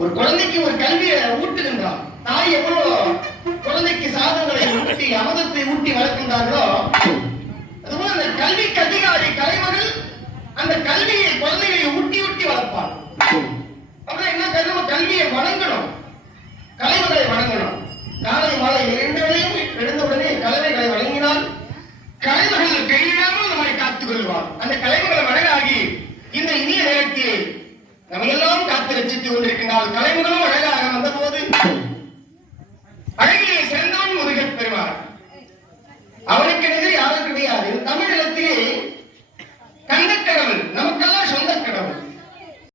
ஒரு குழந்தைக்கு ஒரு கல்வியை ஊட்டுகின்றான். தாய் எவ்வளவு குழந்தைக்கு சாதங்களை ஊட்டி அமுதத்தை ஊட்டி வளர்க்கின்றார்களோ அதுபோல அந்த கல்விக்கு அதிகாரி கலைமகள் அந்த கல்வியை குழந்தைகளை ஊட்டி ஊட்டி வளர்ப்பார். அப்புறம் என்ன நம்ம கல்வியை வணங்கணும், கலைமகளை வணங்கணும். காலை மாலை இரண்டுகளையும் எழுந்தவுடனே கலைமைகளை வழங்கினால் கலைமகள் கையிடாமல் நம்மை காத்துக் கொள்வார். அந்த கலைமகளை வழங்காகி இந்த இனிய நேரத்தில் நம்ம எல்லாம் காத்து ரசித்துக் கொண்டிருக்கின்றால் கலைமகளும் அழகாக வந்த போது அழகிலே சிறந்த